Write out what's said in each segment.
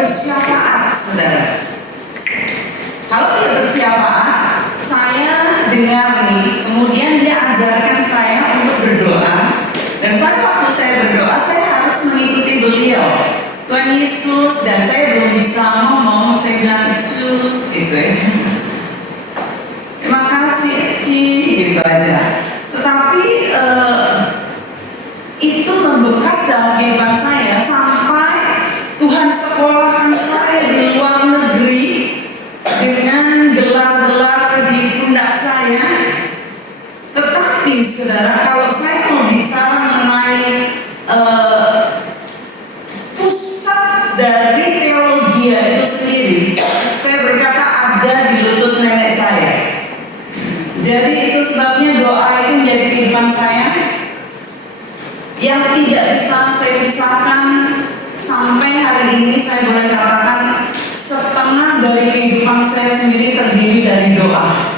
bersyafaat, saudara. Kalau dia bersyafaat, saya dengar nih, kemudian dia ajarkan saya untuk berdoa. Dan pada waktu saya berdoa, saya harus mengikuti beliau, Tuhan Yesus. Dan saya belum bisa ngomong, saya bilang cus gitu ya. Terima kasih Ci, gitu aja. Tetapi itu membekas dalam kehidupan saya sampai Tuhan sekolahkan saya di luar negeri dengan gelar-gelar di pundak saya. Tetapi saudara, kalau saya mau bicara mengenai pusat dari teologi itu sendiri, saya berkata ada di lutut nenek saya. Jadi itu sebabnya doa itu menjadi kehidupan saya yang tidak bisa saya pisahkan. Sampai hari ini saya boleh katakan setengah dari kehidupan saya sendiri terdiri dari doa.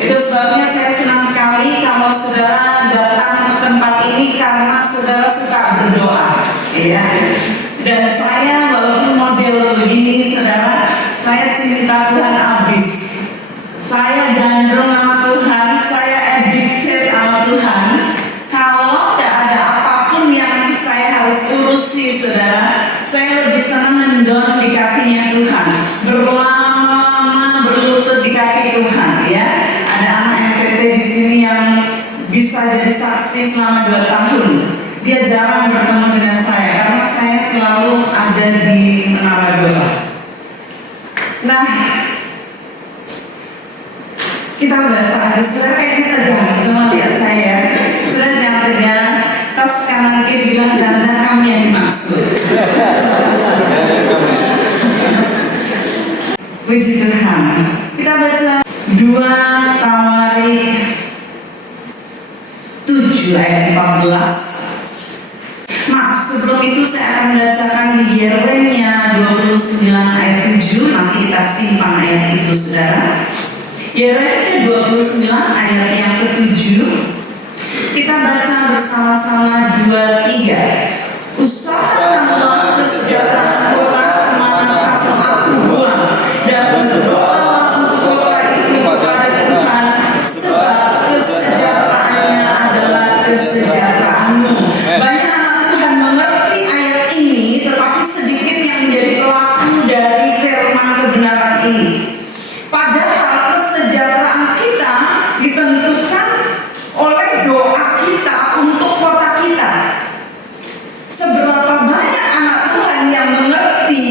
Itu sebabnya saya senang sekali kalau saudara datang ke tempat ini karena saudara suka berdoa, ya. Dan saya walaupun model begini, saudara, saya cinta Tuhan habis. Saya gandrung sama Tuhan, saya addicted sama Tuhan. Kalau tidak ada apapun yang saya harus urusi, saudara, saya lebih senang mendorong di kakinya Tuhan, berlama-lama berlutut di kaki Tuhan, ya. Ada anak NTT di sini yang bisa jadi saksi selama 2 tahun. Dia jarang bertemu dengan saya karena saya selalu ada di menara doa. Nah, kita baca aja, saudara, kayaknya tegang semua lihat saya. Saudara jangan tegang, tos kanan kiri bilang jangan-jangan kami yang dimaksud. Puji Tuhan. Kita baca 2 Tawarik 7 ayat 14. Maaf, sebelum itu saya akan membacakan di Yeremia 29 ayat 7. Nanti kita simpan ayat itu, saudara. Yeremia 29 ayat yang ke-7. Kita baca bersama-sama 2-3. Usahakanlah kesejahteraan kota kemana kamu aku buang, dan berdoalah untuk kota itu kepada Tuhan, sebab kesejahteraannya adalah kesejahteraanmu. Banyak anak Tuhan mengerti ayat ini, tetapi sedikit yang menjadi pelaku dari firman kebenaran ini. Padahal kesejahteraan kita ditentukan oleh doa kita untuk kota kita. Seberapa banyak anak Tuhan yang mengerti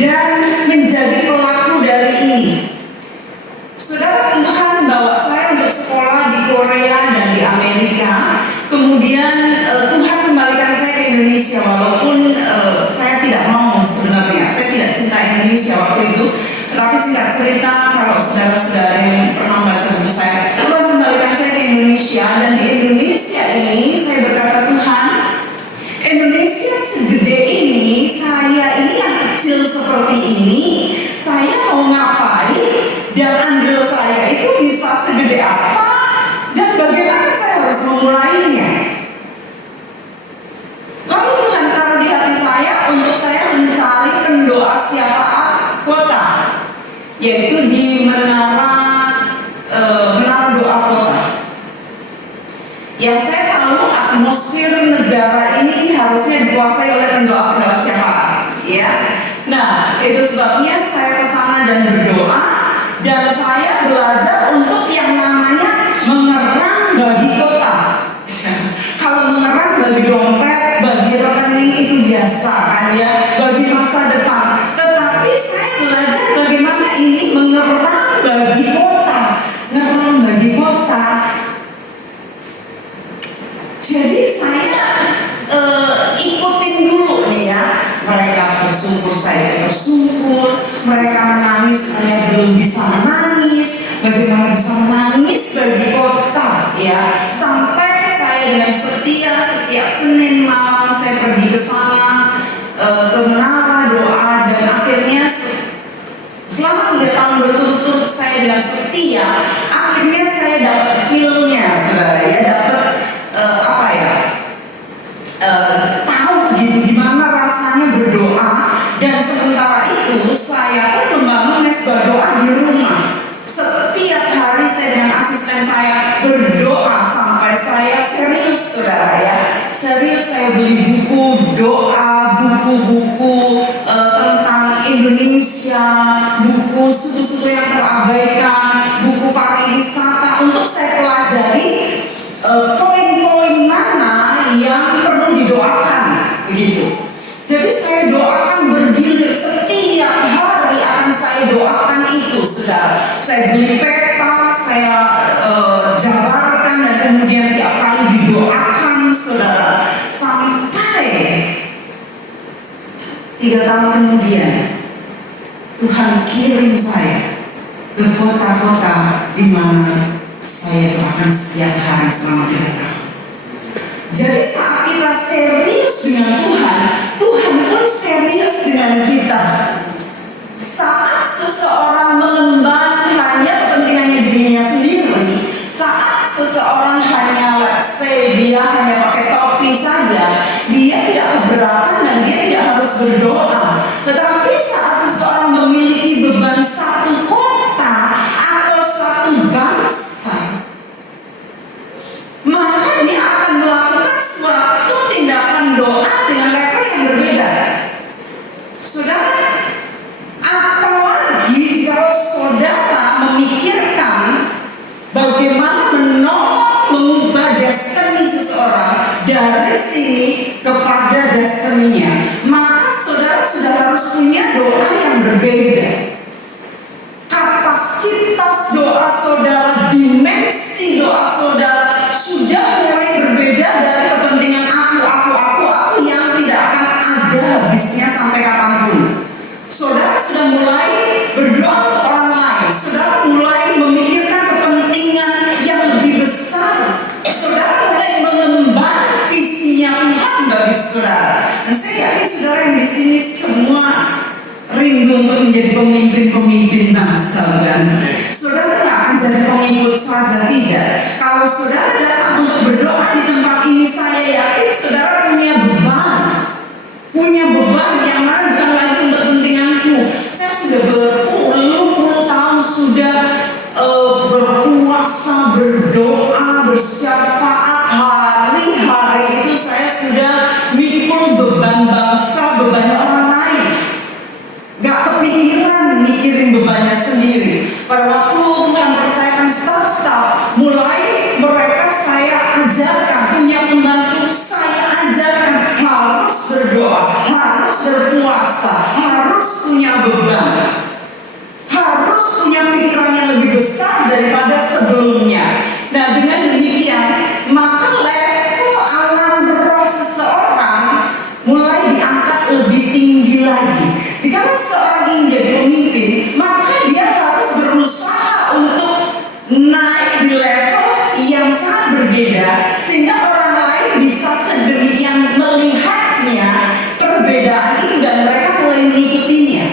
dan menjadi pelaku dari ini? Saudara, Tuhan bawa saya untuk sekolah di Korea dan di Amerika. Kemudian Tuhan kembalikan saya ke Indonesia, walaupun saya tidak mau sebenarnya. Saya tidak cinta Indonesia waktu itu. Tapi singkat cerita, kalau saudara-saudara yang pernah membaca buku saya, Tuhan kembalikan saya ke Indonesia. Dan di Indonesia ini saya berkata, Tuhan, Indonesia segede ini, saya ini yang kecil seperti ini, saya mau ngapain, dan andil saya itu bisa segede apa, dan bagaimana saya harus memulainya. Lalu Tuhan taruh di hati saya untuk saya mencari pendoa syafaat kota, yaitu di menara doa kota. Yang saya tahu atmosfer negara ini harusnya dikuasai oleh pendoa-pendoa syafaat, ya. Nah, itu sebabnya saya ke sana dan berdoa, dan saya belajar untuk yang namanya mengerang bagi kota. Kalau mengerang bagi dompet, bagi rekening itu biasa kan ya, bagi masa depan. Tetapi saya belajar bagaimana ini mengerang bagi kota, mengerang bagi kota. Jadi saya ikutin dulu nih ya, mereka tersungkur, saya tersungkur, mereka menangis, saya belum bisa menangis. Bagaimana bisa menangis bagi kota ya? Sampai saya dengan setia setiap Senin malam saya pergi ke sana, ke menara doa, dan akhirnya selama 3 tahun berturut-turut saya dengan setia, akhirnya saya dapat feel-nya, saudara ya, dapat tahu gitu gimana rasanya berdoa Dan sementara itu saya pun membangun mesbah doa di rumah. Setiap hari saya dengan asisten saya berdoa sampai saya serius, saudara ya. Serius saya beli buku doa, buku-buku tentang Indonesia, buku suku-suku yang terabaikan, buku pariwisata untuk saya pelajari poin-poin mana yang perlu didoakan, begitu. Jadi saya doakan bergilir, setiap hari akan saya doakan itu, saudara. Saya beli peta, saya jabarkan dan kemudian tiap kali didoakan, saudara. Sampai 3 tahun kemudian Tuhan kirim saya ke kota-kota di mana saya doakan setiap hari selama 3 tahun. Jadi saat kita serius dengan Tuhan, Tuhan pun serius dengan kita. Saat seseorang mengemban hanya kepentingannya dirinya sendiri, saat seseorang hanya, let's say, dia hanya pakai topi saja, dia tidak keberatan dan dia tidak harus berdoa. Tetapi saat seseorang memiliki beban satu kota atau satu bangsa, maka dia akan melakukan suatu tindakan doa dengan level yang berbeda. Saudara, apalagi jika saudara memikirkan bagaimana menolong mengubah destiny seseorang dari sini kepada destiny-nya, maka saudara sudah harus punya doa yang berbeda. Kapasitas doa saudara, dimensi doa saudara sudah mulai berbeda dari kepentingan aku yang tidak akan ada habisnya sampai kapanpun. Saudara sudah mulai berdoa untuk orang lain. Saudara mulai memikirkan kepentingan yang lebih besar. Saudara mulai mengemban visinya Tuhan bagi saudara. Dan saya yakin saudara yang di sini semua rindu untuk menjadi pemimpin-pemimpin bangsa, kan? Saudara tidak akan jadi pengikut saja, tidak. Kalau saudara datang untuk berdoa di tempat ini, saya yakin saudara punya beban yang mana bukan lagi untuk kepentinganku. Saya sudah berpuluh-puluh tahun sudah berpuasa, berdoa, bersyafaat, hari-hari itu saya sudah mikul beban bangsa, beban orang lain. Gak kepikiran mikirin bebannya sendiri. Pada waktu Tuhan percayakan staff-staff, mulai mereka saya ajarkan, punya pembantu saya ajarkan harus berdoa, harus berpuasa, harus punya beban, harus punya pikiran yang lebih besar daripada sebelumnya. Nah, dengan demikian maka level alam roh seseorang mulai diangkat lebih tinggi lagi. Jika seorang ingin menjadi pemimpin, maka dia harus berusaha untuk naik di level yang sangat berbeda, sehingga orang lain bisa sedemikian melihatnya perbedaan itu dan mereka mulai mengikutinya.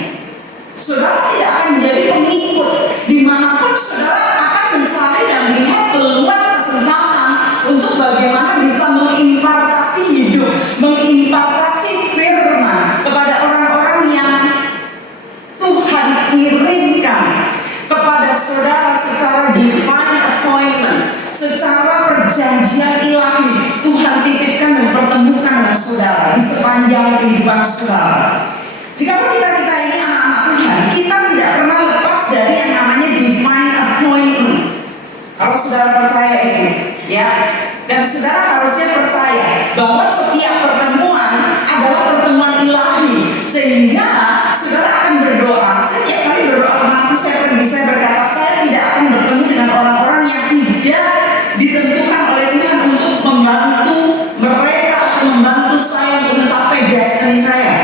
Saudara tidak akan menjadi pengikut dimanapun saudara akan mencari dan melihat peluang kesempatan untuk bagaimana bisa mengimpartasi hidup, mengimpartasi firman kepada orang-orang yang Tuhan kirimkan kepada saudara secara divine appointment, secara perjanjian ilahi. Tuhan titipkan dan pertemukan dengan saudara di sepanjang kehidupan saudara. Jika kita ini anak-anak Tuhan, kita tidak pernah lepas dari yang namanya divine appointment. Kalau saudara percaya itu, ya, dan saudara harusnya percaya bahwa setiap pertemuan adalah pertemuan ilahi, sehingga saudara akan berdoa. Saya tiap kali berdoa kemana saya pergi, saya berkata saya tidak akan bertemu dengan orang-orang yang tidak ditentukan oleh Tuhan untuk membantu mereka atau membantu saya untuk mencapai destiny saya.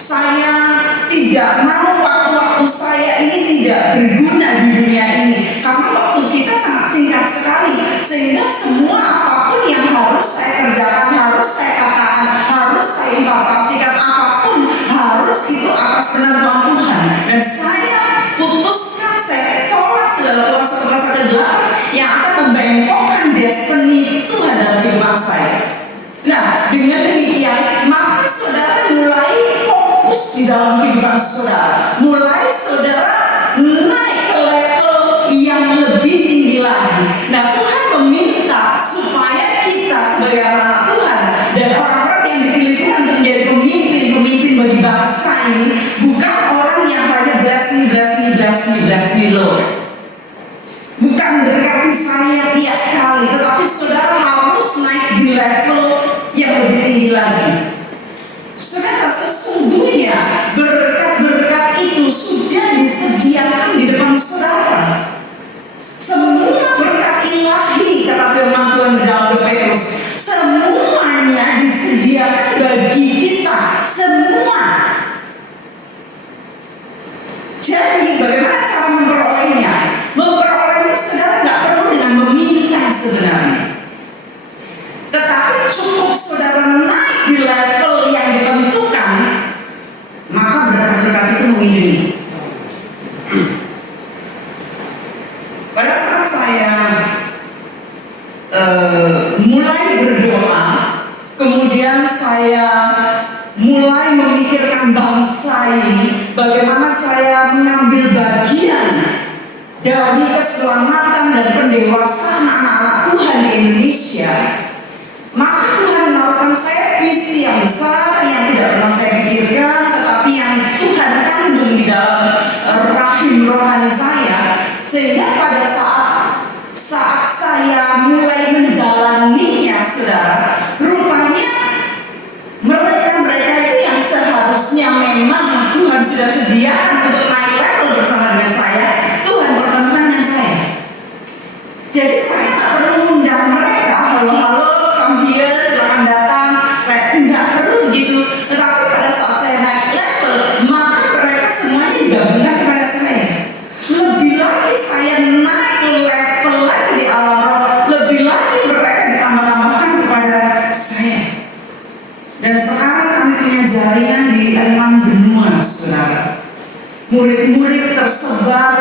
Saya tidak mau waktu-waktu saya ini tidak berguna di dunia ini, karena waktu kita sangat singkat sekali, sehingga semua apapun yang harus saya kerjakan, harus saya katakan, harus saya impartasikan, apapun harus itu atas penentuan Tuhan. Dan saya putuskan, saya tolak segala kuasa-kuasa kegelapan yang akan membengkokkan destiny Tuhan dalam kehidupan saya. Nah, dengan demikian maka saudara mulai fokus di dalam kehidupan saudara. Mulai saudara naik ke level yang lebih tinggi lagi. Nah, Tuhan meminta supaya kita sebagai anak Tuhan dan orang-orang yang dipilih Tuhan untuk menjadi pemimpin bagi bangsa ini bukan orang yang hanya bless me Lord. Bukan berkati saya tiap kali, tetapi saudara harus naik di level yang lebih tinggi lagi. Saudara, sesungguhnya berkat-berkat itu sudah disediakan di depan saudara. Semua berkat ilahi, kata firman Tuhan di dalam 2 Petrus, semuanya disediakan bagi kita, semua. Jadi bagaimana cara memperolehnya? Memperolehnya saudara tidak perlu dengan meminta sebenarnya, tetapi cukup saudara naik di level yang ditentukan, maka berkat-berkat itu mengiringi. Pada saat saya mulai berdoa, kemudian saya mulai memikirkan bangsa ini, bagaimana saya mengambil bagian dari keselamatan dan pendewasaan anak-anak Tuhan di Indonesia. Maka Tuhan menaruhkan saya visi yang besar yang tidak pernah saya pikirkan, tetapi yang Tuhan kandung di dalam rahim rohani saya, sehingga pada saat saya mulai menjalaninya, saudara, rupanya mereka itu yang seharusnya memang Tuhan sudah sediakan untuk naik level bersama dengan saya, Tuhan pertemukan dengan saya. Jadi saya tak perlu undang mereka, halo come here, silakan datang. Saya tidak perlu begitu. Tetapi pada saat saya naik level, maka mereka semuanya digabungkan kepada saya. Lebih lagi saya naik level lagi di alam roh, lebih lagi mereka ditambah-tambahkan kepada saya. Dan sekarang kami punya jaringan di 6 benua, saudara. Murid-murid tersebar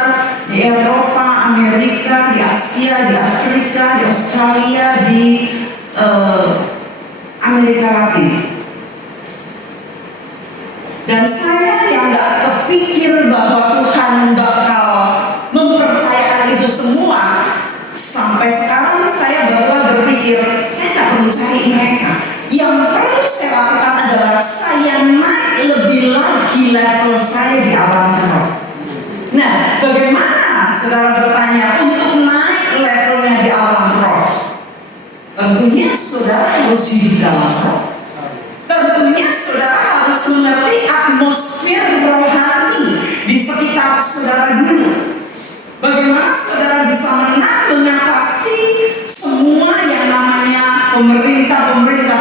di Eropa, Amerika, di Asia, di Afrika, di Australia, di Amerika Latin. Dan saya yang gak kepikir bahwa Tuhan bakal mempercayakan itu semua, sampai sekarang saya baru berpikir, saya gak perlu cari mereka. Yang perlu saya lakukan adalah saya naik lebih lagi level saya di alam roh. Nah, bagaimana saudara bertanya untuk naik levelnya di alam roh? Tentunya saudara harus hidup dalam roh. Tentunya saudara harus mengerti atmosfer rohani di sekitar saudara dulu. Bagaimana saudara bisa mengatasi semua yang namanya pemerintah,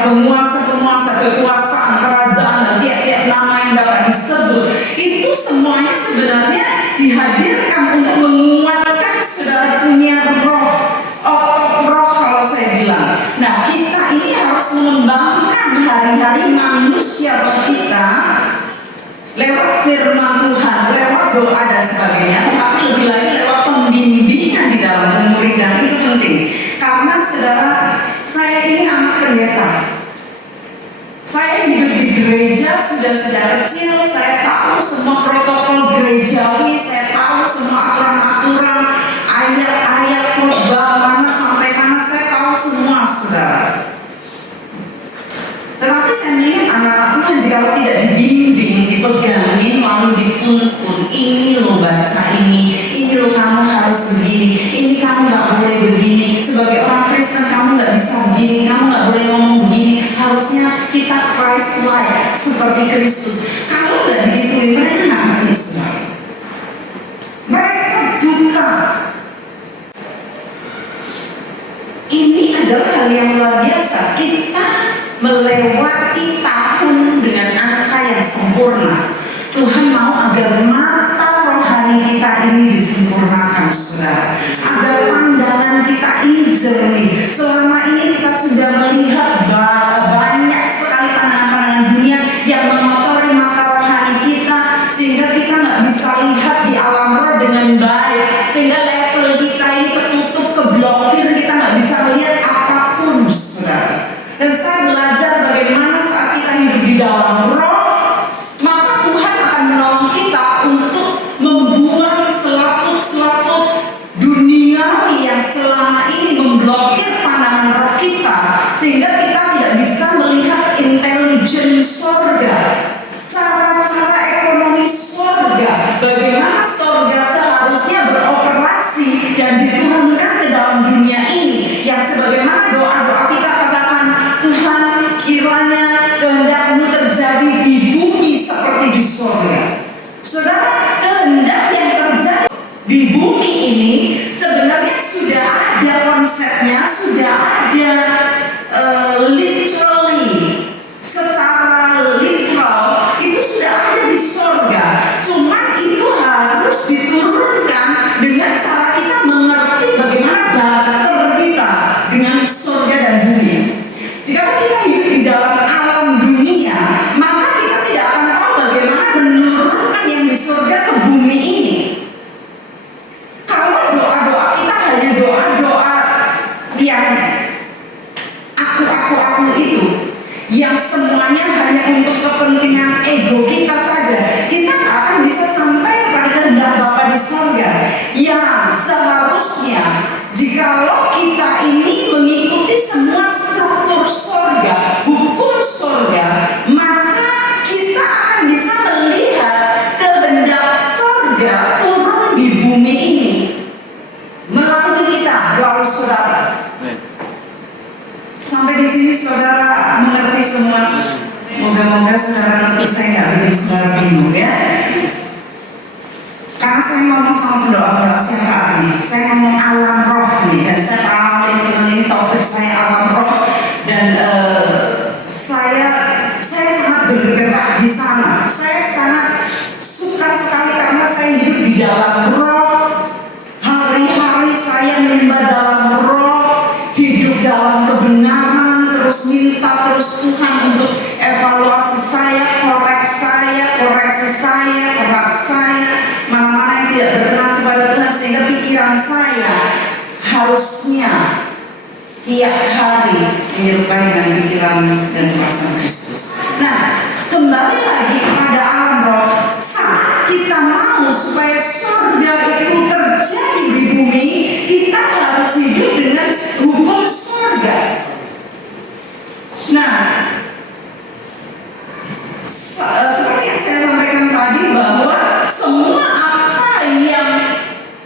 penguasa, kekuasaan, kerajaan, dan tiap-tiap nama yang dapat disebut. Itu semuanya sebenarnya dihadirkan untuk menguatkan saudara punya roh, otot roh kalau saya bilang. Nah, kita ini harus mengembangkan hari-hari manusia roh kita lewat firman Tuhan, lewat doa dan sebagainya, tapi lebih lagi lewat pembimbingan di dalam pemuridan. Itu penting, karena saudara, saya ini anak pendeta. Saya hidup di gereja sudah sejak kecil. Saya tahu semua protokol gerejawi, saya tahu semua aturan-aturan, ayat-ayat khotbah mana sampai mana, saya tahu semua, saudara. Tetapi saya melihat anak-anak Tuhan jika tidak dibimbing, dipegangin, lalu dituntun, ini lo baca ini lo kamu harus begini, ini kamu gak boleh begini. Sebagai orang Kristen kamu gak bisa begini, kamu gak boleh ngomong begini. Harusnya kita Christ-like seperti Kristus. Kalau gak digituin, mereka gak ngerti, saudara. Mereka buta. Ini adalah hal yang luar biasa. Kita melewati tahun dengan angka yang sempurna. Tuhan mau agar mata rohani kita ini disempurnakan, saudara. Agar pandangan kita ini jernih. Selama ini kita sudah melihat banyak sekali pandangan-pandangan dunia yang mengotori mata rohani kita, sehingga kita nggak bisa lihat di alam roh dengan baik, sehingga level kita ini tertutup, keblokir, kita nggak bisa melihat apapun, saudara. Dan saya belajar bagaimana saat semuanya hanya untuk kepentingan ego kita saja, kita nggak akan bisa sampai pada kehendak Bapa di surga. Ya, seharusnya jikalau kita ini mengikuti semua struktur surga, hukum surga, maka kita akan bisa melihat kehendak surga turun di bumi ini melalui kita, melalui saudara. Sampai di sini saudara mengerti semua. Moga-moga saudara ngerti, saya nggak bikin saudara bingung ya. Karena saya ngomong sama pendoa-pendoa siapa nih, saya ngomong alam roh nih, dan saya paling senang ini topik saya alam roh, dan saya sangat bergerak di sana. Saya sangat suka sekali karena saya hidup di dalam roh. Hari-hari saya menyembah dalam roh, hidup dalam kebenaran, terus minta terus Tuhan untuk evaluasi saya, koreksi saya, kerat saya, mana-mana yang tidak berkenan kepada Tuhan, sehingga pikiran saya harusnya tiap hari menyerupai dengan pikiran dan perasaan Kristus. Nah, kembali lagi kepada alam roh, saat kita mau supaya surga itu terjadi di bumi, kita harus hidup dengan hukum surga. Nah, seperti yang saya sampaikan tadi, bahwa semua apa yang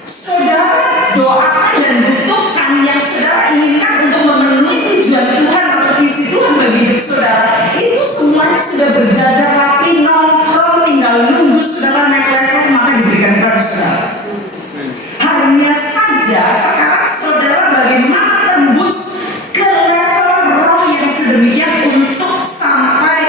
saudara doakan dan butuhkan, yang saudara inginkan untuk memenuhi tujuan Tuhan atau visi Tuhan bagi hidup saudara, itu semuanya sudah berjajar rapi, nongkrong, tinggal nunggu saudara naik level, maka diberikan kepada saudara. Hanya saja sekarang saudara bagaimana tembus ke level roh yang sedemikian untuk sampai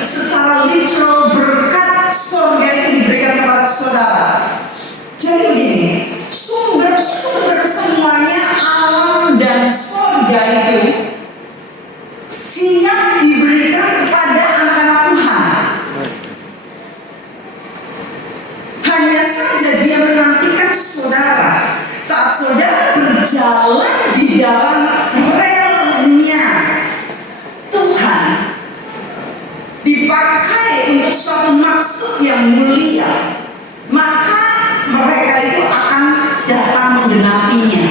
secara literal berkat surga itu diberikan kepada saudara. Jadi begini, sumber-sumber semuanya alam dan surga itu siap diberikan kepada anak-anak Tuhan. Hanya saja dia menantikan saudara. Saat saudara berjalan di dalam relnya Tuhan, dipakai untuk suatu maksud yang mulia, maka mereka itu akan datang menggenapinya.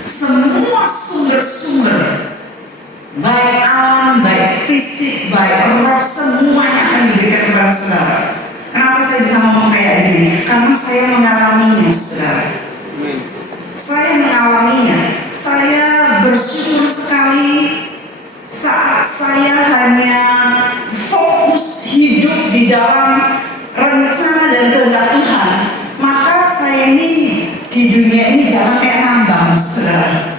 Semua sumber-sumber, baik alam, baik fisik, baik roh, semuanya akan diberikan kepada saudara. Kenapa saya bisa ngomong kayak gini? Karena saya mengalaminya, saudara. Saya mengalaminya. Saya bersyukur sekali saat saya hanya fokus hidup di dalam rencana dan kehendak Tuhan, maka saya ini di dunia ini jangan kayak nambang, saudara.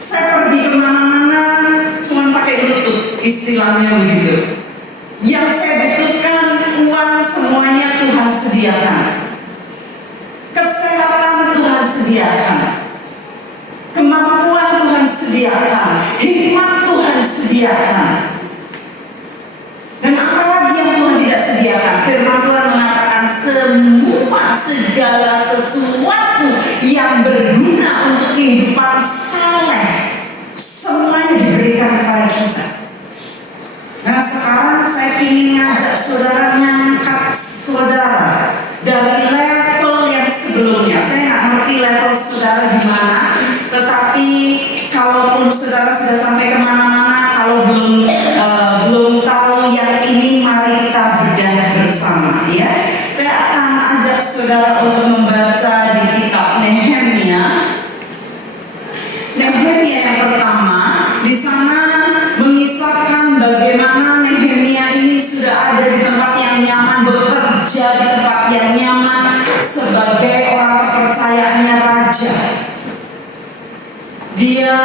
Saya pergi kemana-mana cuma pakai lutut, istilahnya begitu. Yang saya butuhkan uang semuanya Tuhan sediakan, kesehatan Tuhan sediakan, kemampuan Tuhan sediakan, hikmat Tuhan sediakan. Dan apalagi yang Tuhan tidak sediakan? Firman Tuhan mengatakan segala sesuatu yang berguna untuk kehidupan saleh, semuanya diberikan kepada kita. Nah, sekarang saya ingin ngajak saudara, ngangkat saudara dari level yang sebelumnya. Saya nggak ngerti level saudara di mana, tetapi kalaupun saudara sudah sampai kemana-mana, kalau belum tahu yang ini, mari kita bedah bersama, ya. Saya akan ajak saudara untuk membaca di kitab Nehemia. Nehemia yang pertama, di sana mengisahkan bagaimana Nehemia ini sudah ada di tempat yang nyaman, bekerja di tempat yang nyaman sebagai orang kepercayaannya raja. Dia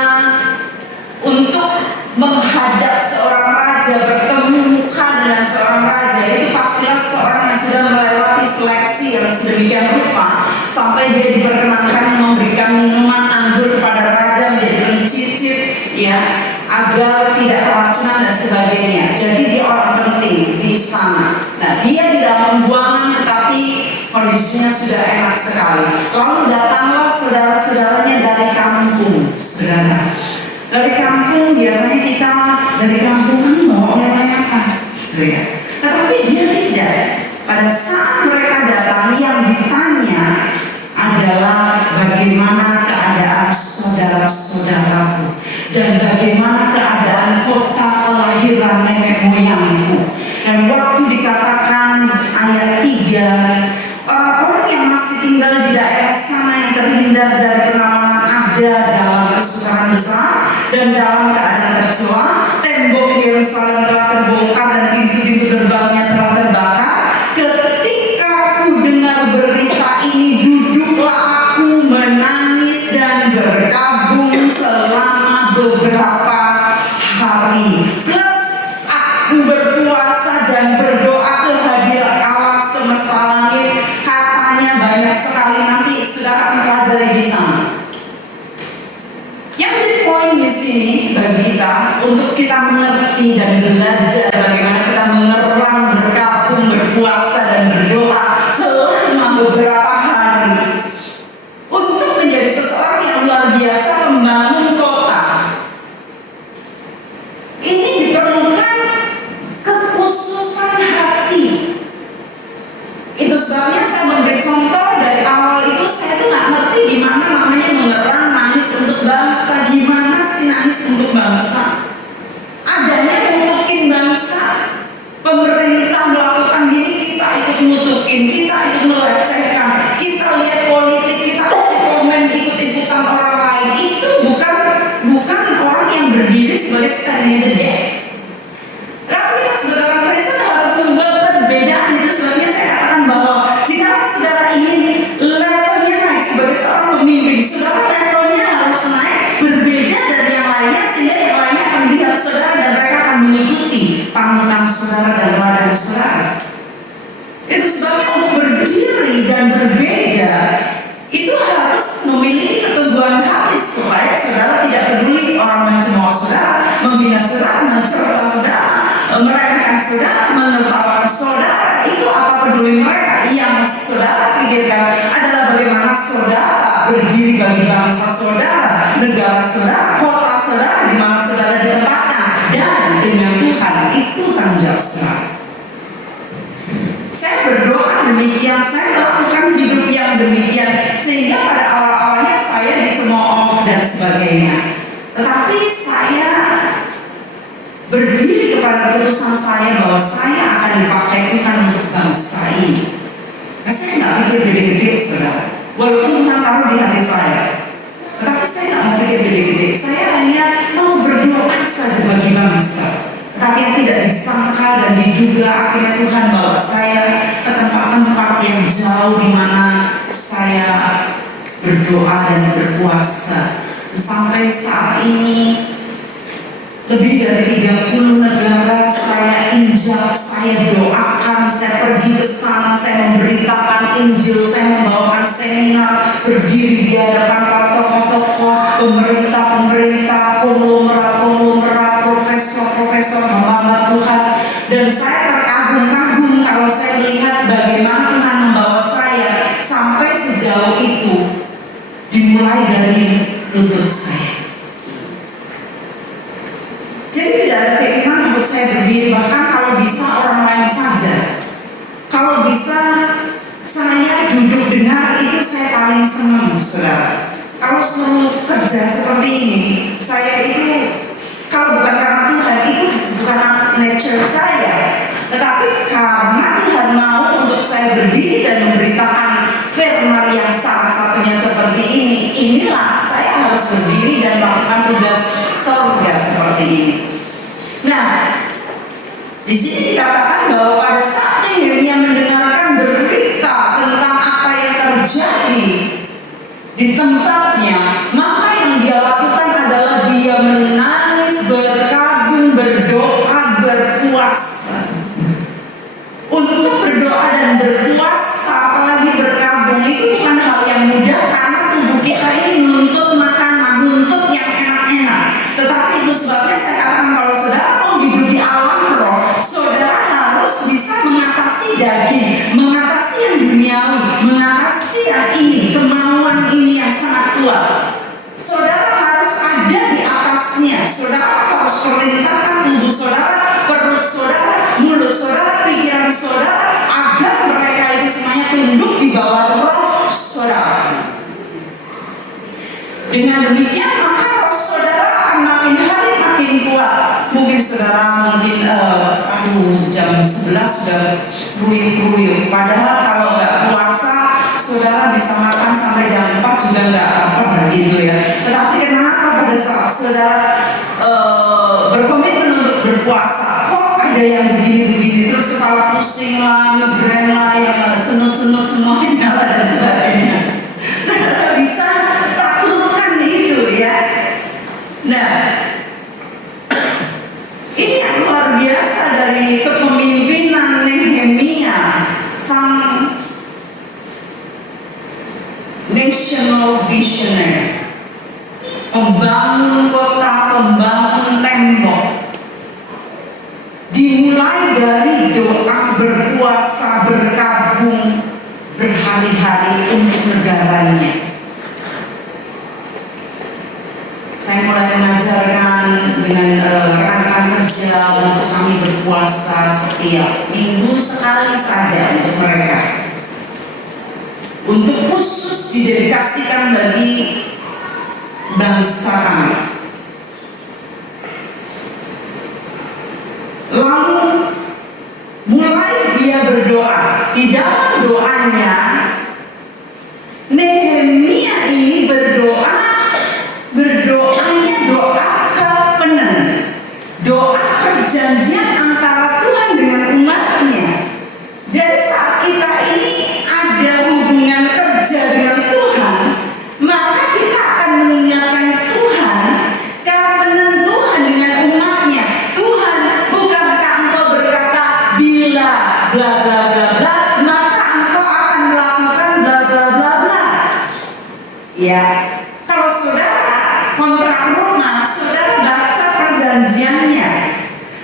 untuk menghadap seorang raja, bertemu muka dengan seorang raja, itu pastilah seorang yang sudah melewati seleksi yang sedemikian rupa sampai dia diperkenankan memberikan minuman anggur kepada raja menjadi mencicip, ya, agar tidak keracunan dan sebagainya. Jadi dia orang penting di istana. Nah, dia di dalam pembuangan tetapi kondisinya sudah enak sekali. Lalu datanglah saudara-saudaranya dari kampung. saudara. Dari kampung biasanya kita dari kampung kan bawa oleh-oleh apa, gitu ya. Tetapi dia tidak. Pada saat mereka datang, yang ditanya adalah bagaimana keadaan saudara-saudaraku dan bagaimana keadaan kota kelahiran nenek moyangku. Dan waktu dikatakan ayat 3, orang-orang yang masih tinggal di daerah sana yang terhindar dari penamanan ada dalam kesukaran besar dan dalam keadaan tercela. Tembok Yerusalem telah terbongkar dan pintu-pintu gerbangnya telah terbakar. Ketika aku dengar berita ini, duduklah aku menangis dan berkabung selama beberapa hari. Plus aku berpuasa dan berdoa ke hadirat Allah semesta langit. Katanya banyak sekali, nanti saudara akan pelajari di sana. Yang jadi poin di sini bagi kita untuk kita mengerti dan belajar bagaimana kita mengerang, berkabung, berpuasa dan berdoa selama beberapa hari untuk menjadi seseorang yang luar biasa membangun kota. Ini diperlukan kekhususan hati. Itu sebabnya saya memberi contoh dari awal itu, saya tuh nggak ngerti gimana namanya mengerang nangis untuk bangsa. Gimana sih nangis untuk bangsa? Adanya ngutukin bangsa. Pemerintah melakukan gini, kita ikut ngutukin, kita ikut melecehkan, kita lihat politik, kita kasih komen, ikut-ikutan orang lain. Itu bukan orang yang berdiri sebagai standing in the gap. Tapi kita sebagai orang Kristen harus membuat perbedaan. Itu sebabnya saya katakan bahwa jika saudara ingin levelnya naik sebagai seorang pemimpin, saudara levelnya harus naik berbeda dari yang lainnya, sehingga yang lainnya akan melihat saudara dan mereka akan mengikuti panutan saudara dan teladan saudara. Itu sebabnya untuk berdiri dan berbeda itu harus memiliki keteguhan hati supaya saudara tidak peduli orang mencemooh saudara, menghina saudara, mencerca saudara, meremehkan saudara, menertawakan saudara. Itu apa peduli mereka? Yang saudara pikirkan adalah bagaimana saudara berdiri bagi bangsa saudara, negara saudara, kota saudara, di mana saudara ditempatkan, dan dengan Tuhan. Itu tanggung jawab saudara. Saya berdoa demikian, saya melakukan hidup yang demikian, sehingga pada awal-awalnya saya dicemooh dan sebagainya. Tetapi saya berdiri kepada keputusan saya bahwa saya akan dipakai Tuhan untuk bangsa ini. Nah, saya nggak pikir gede-gede, saudara. Walaupun Tuhan taruh di hati saya, tetapi saya nggak mau pikir gede-gede. Saya hanya mau berdoa saja bagi bangsa. Tapi yang tidak disangka dan diduga, akhirnya Tuhan bawa saya ke tempat-tempat yang jauh di mana saya berdoa dan berpuasa. Sampai saat ini lebih dari 30 negara saya injak, saya doakan, saya pergi ke sana, saya memberitakan Injil, saya membawakan seminar, berdiri di hadapan para tokoh-tokoh, pemerintah, konglomerat, profesor, hamba Tuhan. Dan saya terkagum-kagum kalau saya melihat bagaimana Tuhan membawa saya sampai sejauh itu, dimulai dari lutut saya. Jadi tidak ada keinginan untuk saya berdiri, bahkan kalau bisa orang lain saja. Kalau bisa saya duduk dengar, itu saya paling senang, saudara. Kalau suruh kerja seperti ini, saya itu kalau bukan karena Tuhan, itu bukan nature saya, tetapi karena Tuhan mau untuk saya berdiri dan memberitakan firman yang salah satunya seperti ini. Inilah saya harus berdiri dan melakukan tugas surga seperti ini. Nah, di sini dikatakan bahwa pada saat Nehemia mendengarkan berita tentang apa yang terjadi di tempatnya, maka yang dia lakukan adalah dia menangis, berkabung, berdoa, berpuasa. Untuk berdoa dan berpuasa, apalagi berkabung, itu bukan hal yang mudah karena tubuh kita ini menuntut makanan, menuntut yang enak-enak. Tetapi itu sebabnya saya katakan kalau saudara mau hidup di alam roh, saudara harus bisa mengatasi daging, mengatasi yang duniawi, mengatasi yang ini, kemauan ini yang sangat kuat. Saudara harus saudara agar mereka itu semuanya tunduk di bawah roh saudara. Dengan demikian maka roh saudara akan makin hari makin kuat. Mungkin saudara jam 11 sudah ruyuk-ruyuk. Padahal kalau nggak puasa saudara bisa makan sampai jam 4 juga nggak lapar gitu ya. Tetapi kenapa pada saat saudara berkomitmen untuk berpuasa kok ada yang begini-begini, terus kepala pusing lah, migrain lah, yang senut-senut semuanya lah dan sebagainya. Saudara bisa taklukkan itu ya. Nah, ini yang luar biasa dari kepemimpinan Nehemia, sang national visionary, pembangun kota, pembangun tembok. Dimulai dari doa, berpuasa, berkabung berhari-hari untuk negaranya. Saya mulai mengajarkan dengan rekan kerja untuk kami berpuasa setiap minggu sekali saja untuk mereka, untuk khusus didedikasikan bagi bangsa kami. Lalu mulai dia berdoa. Di dalam doanya Nehemia ini berdoanya doa covenant, doa perjanjian antara Tuhan dengan umatnya. Jadi saat kita ini ada hubungan kerja dengan Tuhan, maka kita akan mengingatkan Tuhan, covenant Tuhan dengan umatnya. Tuhan, bukankah Engkau berkata bila bla bla bla bla, maka Engkau akan melakukan bla bla bla bla. Ya, kalau saudara kontrak rumah, saudara baca perjanjiannya.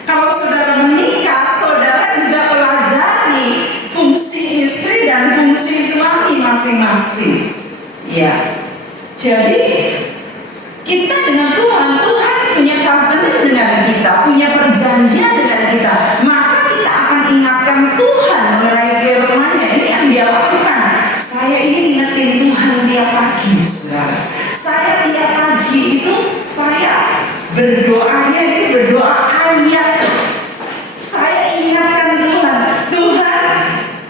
Kalau saudara menikah, saudara juga pelajari fungsi istri dan fungsi suami masing-masing. Ya, jadi kita dengan Tuhan punya covenant dengan kita, punya perjanjian dengan kita. Maka kita akan ingatkan Tuhan mengenai firman-Nya. Ini yang Dia lakukan. Saya ini ingetin Tuhan tiap pagi, saudara. Saya tiap pagi itu saya berdoanya itu berdoa ayat. Saya ingatkan Tuhan, Tuhan,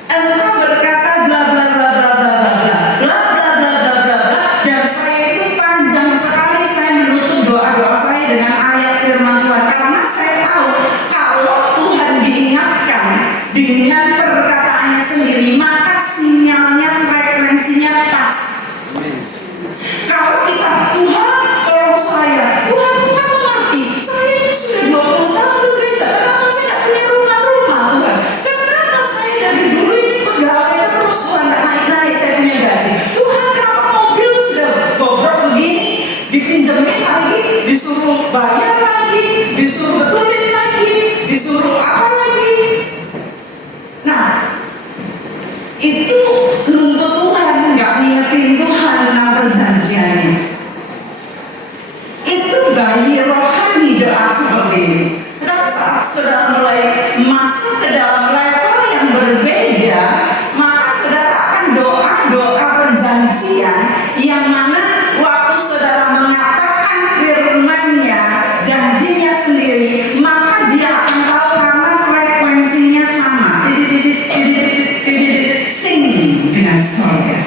Engkau berkata bla bla bla bla bla bla bla bla bla bla bla bla bla, dan saya itu panjang sekali saya menutup doa-doa saya dengan ayat firman Tuhan, karena saya tahu kalau Tuhan diingatkan dengan perkataannya sendiri, maka sinyalnya, frekuensinya pas. Kalau kita, Tuhan tolong saya, Tuhan mengerti, saya ini sudah 20 tahun ke gereja, kenapa saya tidak punya rumah-rumah, Tuhan? Kenapa saya dari dulu ini pegawai terus, Tuhan tidak naik-naik saya punya gaji? Tuhan, kenapa mobil sudah bobrok begini, dipinjemin lagi, disuruh bayar lagi, disuruh betulin lagi, disuruh apa lagi? Nah, itu nuntut Tuhan, nggak ngingetin Tuhan tentang perjanjiannya. Itu bayi rohani doa seperti ini. Tetapi saat saudara mulai masuk ke dalam level yang berbeda, maka saudara akan doa-doa perjanjian yang mana waktu saudara mengatakan firman-Nya, janjinya sendiri, maka dia akan tahu karena frekuensinya sama. Sing dengan surga.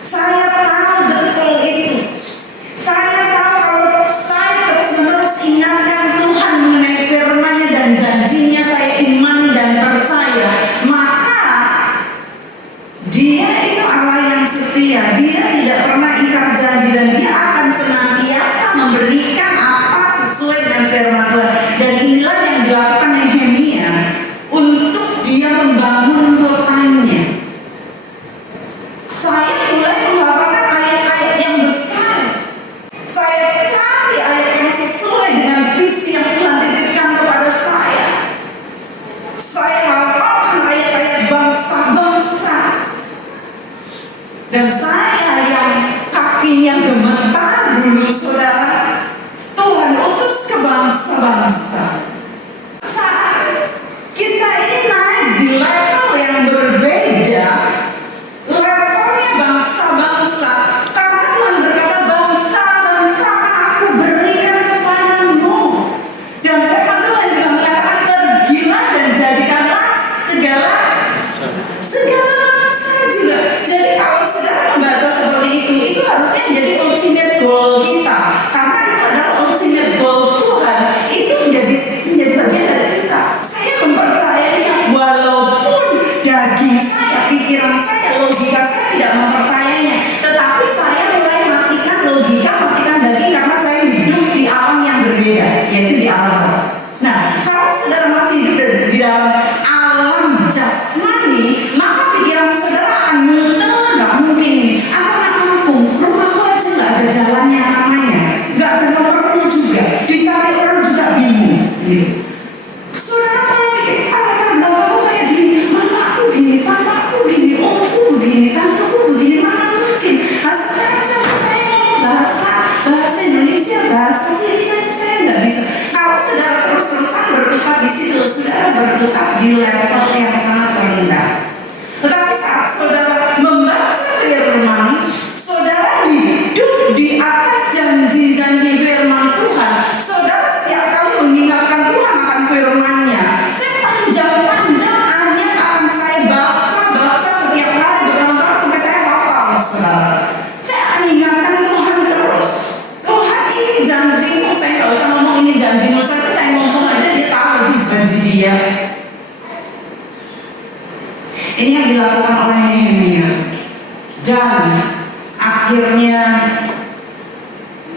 Saya tahu betul itu. Saya tahu kalau saya terus-menerus ingatkan Tuhan mengenai firman-Nya dan janjinya, saya iman dan percaya, maka Dia itu Allah yang setia. Dia tidak berputar di level yang sangat rendah. Tetapi saat saudara membaca firman, saudara hidup di atas janji-janji firman Tuhan. Saudara setiap kali mengingatkan Tuhan akan firman-Nya. Saya panjang-panjang ayat akan saya baca setiap hari bertahun-tahun sampai saya hafal, saudara. Saya akan ingatkan Tuhan terus. Tuhan, ini janjimu. Saya nggak usah ngomong ini janjimu saja, saya ngomong aja dia tahu itu janji dia. Ini yang dilakukan oleh Nehemia. Dan akhirnya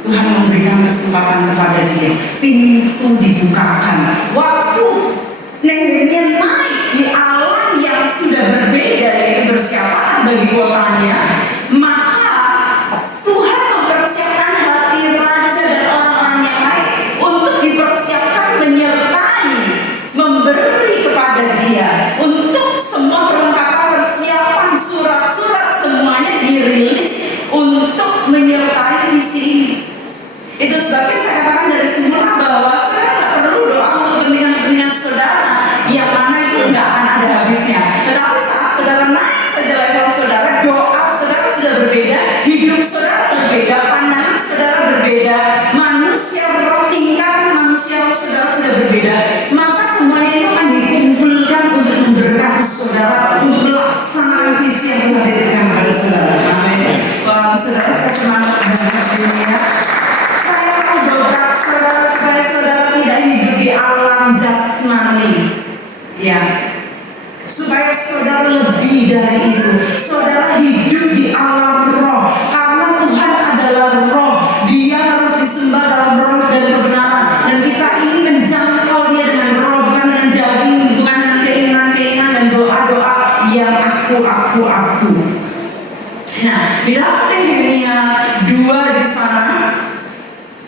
Tuhan memberikan kesempatan kepada dia. Pintu dibukakan. Waktu Nehemia naik di alam yang sudah berbeda, yaitu bersyafaat bagi kotanya, maka Tuhan mempersiapkan hati raja dan orang-orang yang lain untuk dipersiapkan menyertai, memberi kepada dia untuk semua perlengkapan persiapan surat-surat semuanya dirilis untuk menyertai visi ini. Itu sebabnya saya katakan dari semula bahwa saudara nggak perlu doa untuk kepentingan saudara yang mana itu nggak akan ada habisnya. Tetapi saat saudara naik saja level saudara, doa saudara sudah berbeda, hidup saudara berbeda, pandangan saudara berbeda, manusia roh tingkatan manusia roh saudara sudah berbeda, maka semuanya itu akan dikumpulkan untuk memberkati saudara, untuk melaksanakan visi yang Tuhan titipkan kepada saudara. Amin. Wah, saudara, saya semangat banget ini ya. Saya mau dobrak saudara supaya saudara tidak hidup di alam jasmani, ya. Supaya saudara lebih dari itu, saudara hidup di alam roh. Karena Tuhan adalah roh, Dia harus disembah dalam roh dan kebenaran. Dan kita ini menjangkau Dia dengan roh, bukan dengan daging, bukan dengan keinginan-keinginan dan doa-doa yang aku. Nah, di dalam Nehemia 2 di sana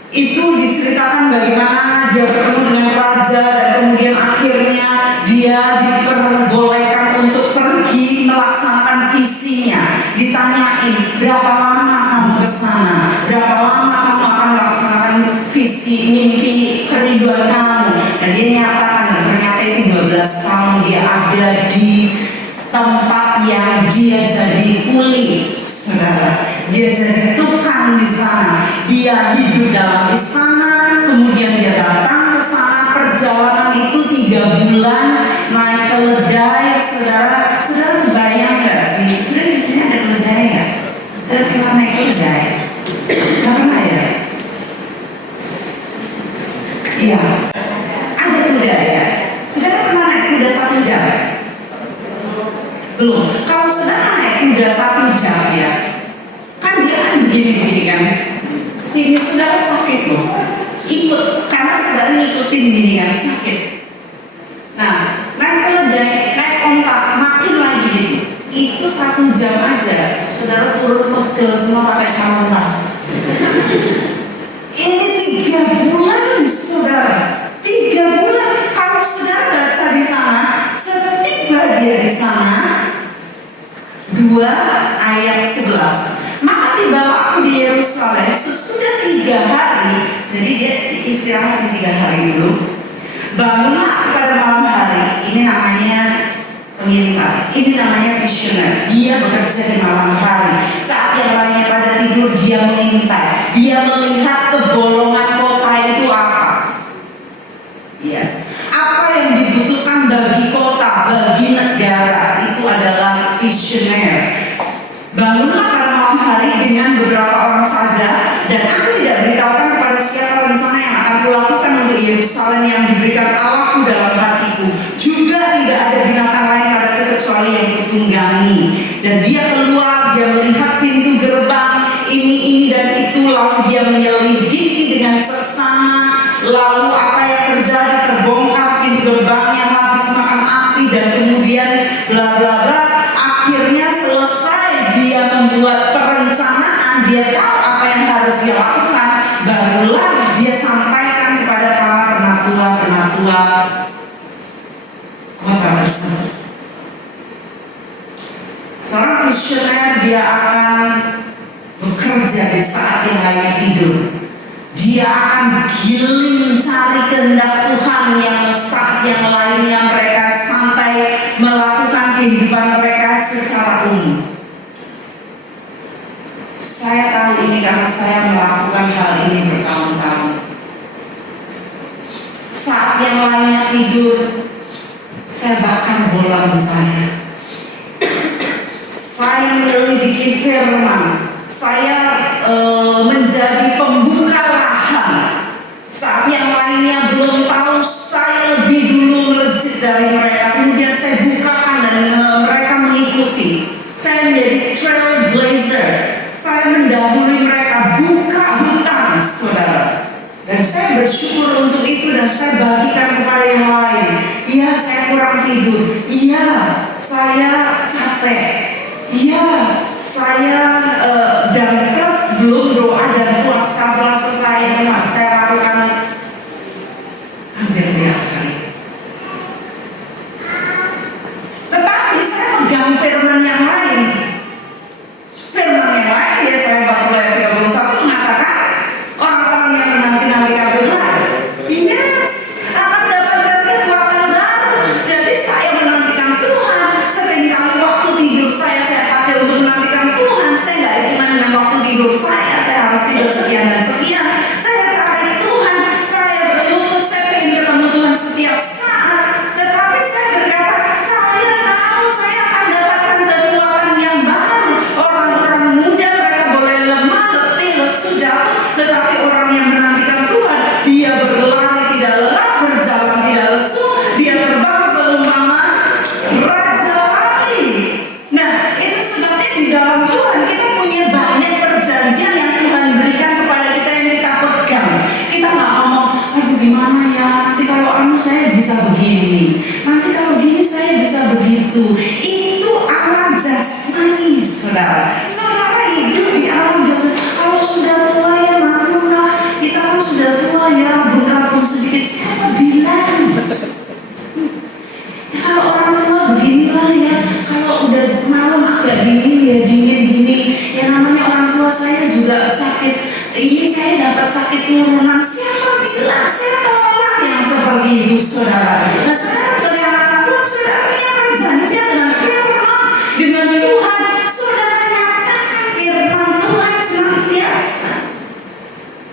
itu diceritakan bagaimana dia bertemu dengan raja dan kemudian akhirnya dia diperbolehkan untuk pergi melaksanakan visinya. Ditanyain, berapa lama kamu ke sana? Berapa lama kamu akan melaksanakan visi, mimpi, kerinduan kamu? Dan dia nyatakan, dan ternyata itu 12 tahun dia ada di tempat yang dia jadi kuli, saudara. Dia jadi tukang di sana. Dia hidup dalam istana, kemudian dia datang ke sana. Perjalanan itu 3 bulan naik keledai, saudara. Saudara bayang nggak sih? Saudara di sini ada keledai ya? Saudara pernah naik keledai? Nggak pernah ya? Iya. Ada kuda ya? Saudara pernah naik kuda 1 jam? Belum. Kalau saudara naik kuda 1 jam ya, kan dia kan begini kan, sini saudara sakit loh, ikut karena saudara ngikutin gini kan, sakit. Nah, naik keledai, naik ontak, makin lagi gitu. Itu 1 jam aja, saudara turun pegel semua pakai sarung tas. Ini 3 bulan saudara, 3 bulan. Kalau saudara baca di sana, setiba dia di sana, 2 ayat 11. Maka tibalah aku di Yerusalem sesudah 3 hari. Jadi dia istirahat di 3 hari dulu. Bangunlah aku pada malam hari. Ini namanya pengintai. Ini namanya visioner. Dia bekerja di malam hari. Saat yang lainnya pada tidur, dia mengintai. Dia melihat kebolongan kota itu apa. Ya. Apa yang dibutuhkan bagi kota, bagi negara, itu adalah visioner. Bangunlah pada malam hari dengan beberapa orang saja, dan aku tidak beritahukan kepada siapa rencana yang akan kulakukan untuk Yerusalem yang diberikan Allahku dalam hatiku. Juga tidak ada binatang lain padaku kecuali yang kutunggangi. Dan dia keluar, dia melihat pintu gerbang ini dan itu, lalu dia menyelidiki dengan seksama. Lalu apa yang terjadi? Terbongkar pintu gerbangnya, habis makan api, dan kemudian bla bla bla. Akhirnya selesai dia membuat perencanaan, dia tahu apa yang harus dia lakukan, barulah dia sampaikan kepada para penatua kota tersebut. Seorang visioner, dia akan bekerja di saat yang lainnya tidur. Dia akan giling cari kehendak Tuhan yang saat yang lainnya mereka santai melakukan kehidupan mereka secara umum. Saya tahu ini karena saya melakukan hal ini bertahun-tahun. Saat yang lainnya tidur, saya bakar bola saya. Saya menyelidiki firman. Saya menjadi pembuka lahan. Saat yang lainnya belum tahu, saya lebih dulu melejit dari mereka. Kemudian saya bukakan dan mereka mengikuti. Saya menjadi trailblazer. Saya mendahului mereka buka hutan, saudara. Dan saya bersyukur untuk itu dan saya bagikan kepada yang lain. Iya, saya kurang tidur. Iya, saya capek. Iya, saya dan plus belum doa dan puasa saya lakukan hampir tiap hari. Tetapi saya pegang firman yang lain. Firman yang lain ya saya 40:31 mengatakan orang-orang yang menanti-nantikan Tuhan, yes, akan mendapatkan kekuatan baru. Jadi saya menantikan Tuhan. Seringkali waktu tidur saya pakai untuk menantikan Tuhan. Saya nggak hitungan dengan waktu tidur saya harus tidur sekian dan sekian. Saya cari Tuhan, saya berlutut, saya ingin ketemu Tuhan setiap saat. Tetapi saya berkata, saya tahu saya akan dapatkan kekuatan yang baru. Orang-orang muda mereka boleh lemah, letih, lesu, jatuh. Tetapi orang yang menantikan Tuhan, dia berlari tidak lelah, berjalan tidak lesu, dia terbang seumpama raja api. Nah, itu sebabnya di dalam Tuhan kita punya banyak perjanjian yang Tuhan berikan kepada kita yang kita pegang. Kita nggak ngomong, aduh gimana ya, nanti kalau saya bisa begini, nanti kalau gini saya bisa begitu. Itu alam jasmani, saudara. Sementara hidup di alam jasmani, kalau sudah tua ya maklumlah, kita kan sudah tua ya, rambut sedikit. Siapa bilang? Ya, kalau orang tua beginilah ya, kalau udah malam agak dingin ya dingin gini. Ya namanya orang tua saya juga sakit. Ini saya dapat sakit turunan. Siapa bilang? Saya tolak yang seperti itu, saudara. Nah, saudara sebagai anak Tuhan, saudara punya perjanjian dengan firman, dengan Tuhan. Saudara nyatakan firman Tuhan senantiasa.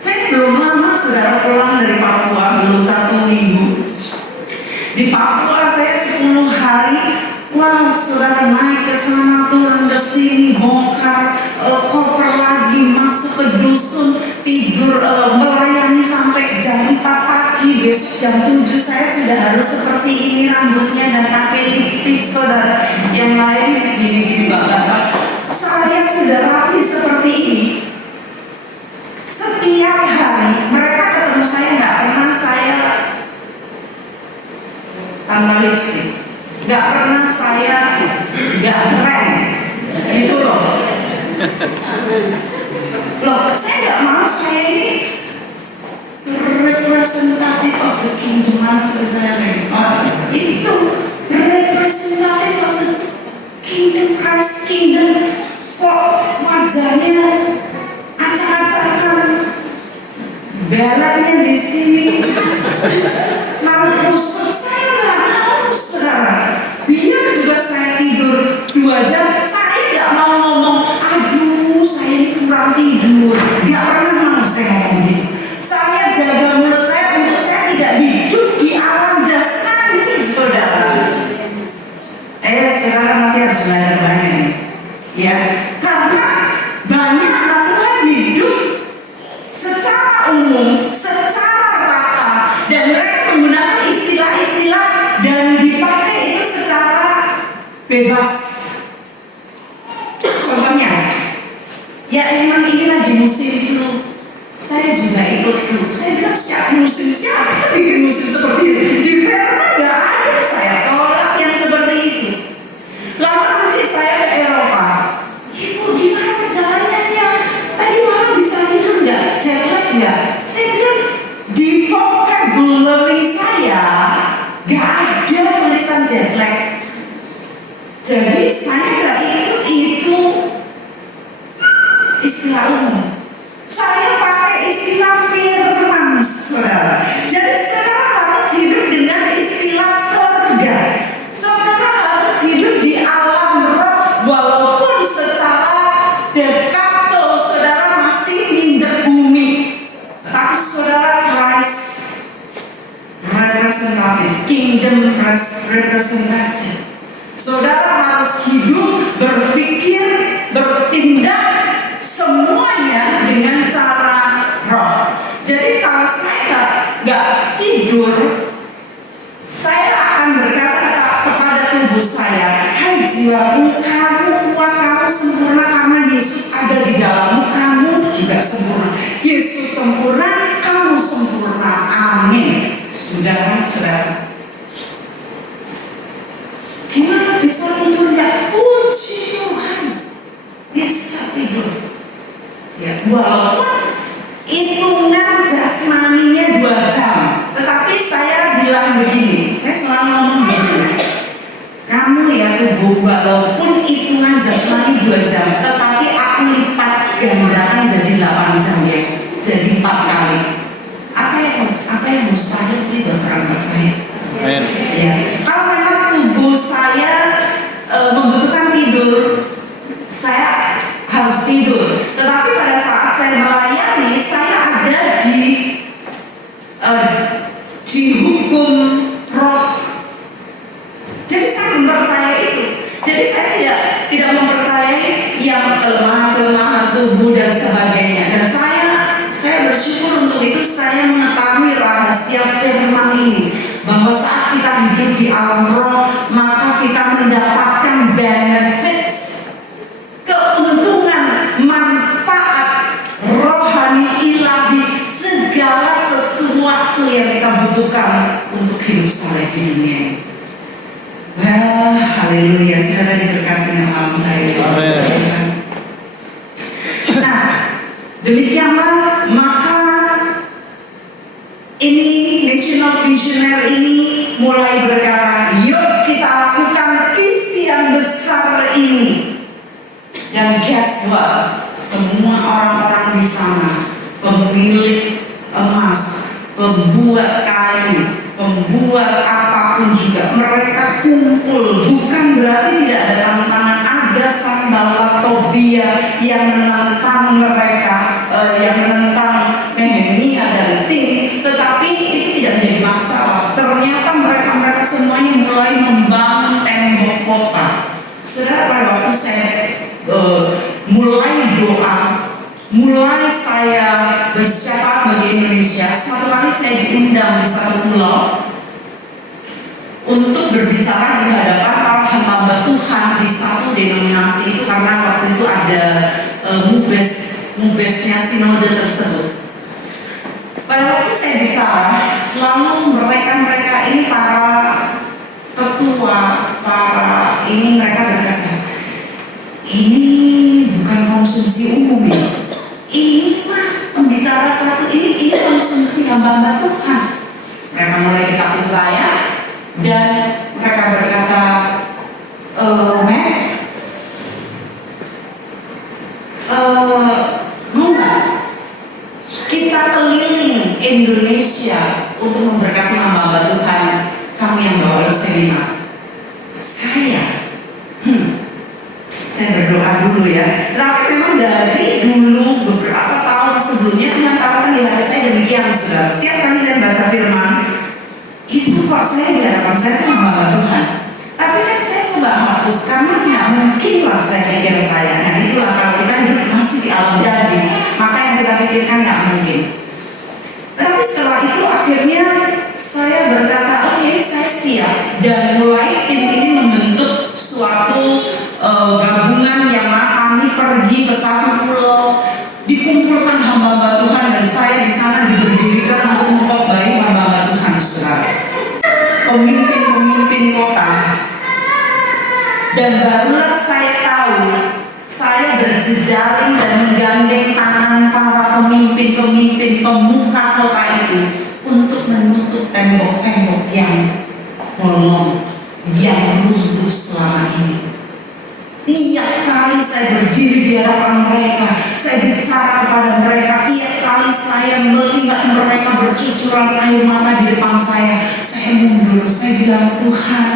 Saya belum lama saudara pulang dari Papua, belum 1 minggu. Di Papua saya 10 hari. Wah, saudara naik ke sana, turun ke sini, bongkar koper lagi, masuk ke dusun, tidur, melayani sampai jam 4 pagi. Besok jam 7 saya sudah harus seperti ini rambutnya dan pakai lipstick, saudara. Yang lain gini-gini bapak. Saya sudah rapi seperti ini. Setiap hari mereka ketemu saya, nggak pernah saya tanpa lipstick. Gak pernah saya gak keren gitu loh. Saya gak mau saya ini representative of the kingdom. Mana tulisannya? Itu representative of the kingdom, Christ kingdom. Kok wajahnya acak-acakan, belalnya di sini, malu kusut. Saya gak mau, saudara. Biar juga saya tidur 2 jam, saya gak mau ngomong, aduh saya ini kurang tidur. Gak pernah mau saya ngomong gitu. Saya jaga mulut saya untuk saya tidak hidup di alam jasmani, saudara. Saudara nanti harus belajar banyak nih, ya. Karena banyak anak Tuhan hidup secara umum, secara rata, dan mereka menggunakan istilah-istilah dan dipakai itu secara bebas. Contohnya, ya emang ini lagi musim flu, saya juga ikut flu. Saya bilang siapa bikin musim seperti ini? Di firman gak ada. Saya tolak yang seperti itu. Lalu nanti saya ke Eropa, ibu gimana perjalanannya? Tadi malam bisa tidur gak? Jet lag gak? Saya bilang di vocabulary saya gak ada tulisan jet lag. Jadi saya gak ikut itu istilah umum. Saya pakai istilah firman. kingdom representative. Saudara harus hidup, berpikir, bertindak semuanya dengan cara roh. Jadi kalau saya nggak tidur, saya akan berkata kepada tubuh saya, hai jiwaku, kamu kuat, kamu sempurna karena Yesus ada di dalammu, kamu juga sempurna. Yesus sempurna, kamu sempurna. Amin. Sudah kan, saudara? Gimana bisa tidurnya? Puji Tuhan, bisa tidur. Ya, walaupun hitungan jasmaninya 2 jam, tetapi saya bilang begini, saya selalu ngomong begini, kamu ya tubuh, walaupun hitungan jasmani 2 jam, tetapi aku lipat gandakan jadi 8 jam ya, jadi 4 kali. Apa yang mustahil sih buat saya? Ya, kalau memang tubuh saya membutuhkan tidur, saya harus tidur. Tetapi pada saat saya melayani, saya ada di hukum roh. Jadi saya mempercaya itu. Jadi saya tidak mempercayai yang kelemahan tubuh dan sebagainya. Dan saya bersyukur untuk itu. Saya mengetahui rahasia firman ini, bahwa saat kita hidup di alam roh, maka kita mendapatkan benefits, keuntungan, manfaat rohani ilahi, segala sesuatu yang kita butuhkan untuk hidup saleh di dunia ini. Well, haleluya, saudara diberkati malam hari ini. Nah, demikianlah maka ini National Visioner ini mulai berkata, yuk kita lakukan visi yang besar ini. Dan guess what? Semua orang-orang di sana, pemilik emas, pembuat kayu, pembuat apapun juga, mereka kumpul. Bukan berarti tidak ada tantangan. Ada Sanballat, Tobia yang menentang mereka, yang menentang Nehemia dan tim. Tetapi itu tidak menjadi masalah. Ternyata mereka semuanya mulai membangun tembok kota. Saudara, pada waktu saya mulai doa, mulai saya bersyafaat bagi Indonesia, suatu kali saya diundang di satu pulau untuk berbicara di hadapan para hamba Tuhan di satu denominasi itu, karena waktu itu ada mubesnya sinode tersebut. Pada waktu saya bicara, lalu mereka ini para ketua, mereka berkata, ini bukan konsumsi umum ya. Ini mah pembicara satu ini konsumsi hamba-hamba Tuhan. Mereka mulai dekatin saya dan mereka berkata, mau nggak kita keliling Indonesia untuk memberkati hamba-hamba Tuhan, kami yang bawa seminar. Saya berdoa dulu ya. Tapi memang dari dulu beberapa tahun sebelumnya Tuhan taruhkan di hati saya demikian, saudara. Setiap kali saya baca firman, itu kok saya di hadapan saya itu hamba Tuhan. Tapi kan saya coba hapus karena nggak mungkin lah saya pikir saya. Nah itulah kalau kita hidup masih di alam daging, maka yang kita pikirkan nggak mungkin. Tapi setelah itu akhirnya saya berkata, oke, saya siap, dan mulai tim ini membentuk suatu gabungan yang kami pergi ke satu pulau, dikumpulkan hamba-hamba Tuhan, dan saya di sana diberdirikan untuk mengkhotbahi hamba-hamba Tuhan, saudara. Pemimpin-pemimpin kota. Dan barulah saya tahu, saya berjejaring dan menggandeng tangan para pemimpin-pemimpin pemuka kota itu untuk menutup tembok-tembok yang bolong, yang runtuh selama ini. Tiap kali saya berdiri di hadapan mereka, saya bicara kepada mereka, tiap kali saya melihat mereka bercucuran air mata di depan saya mundur, saya bilang, Tuhan,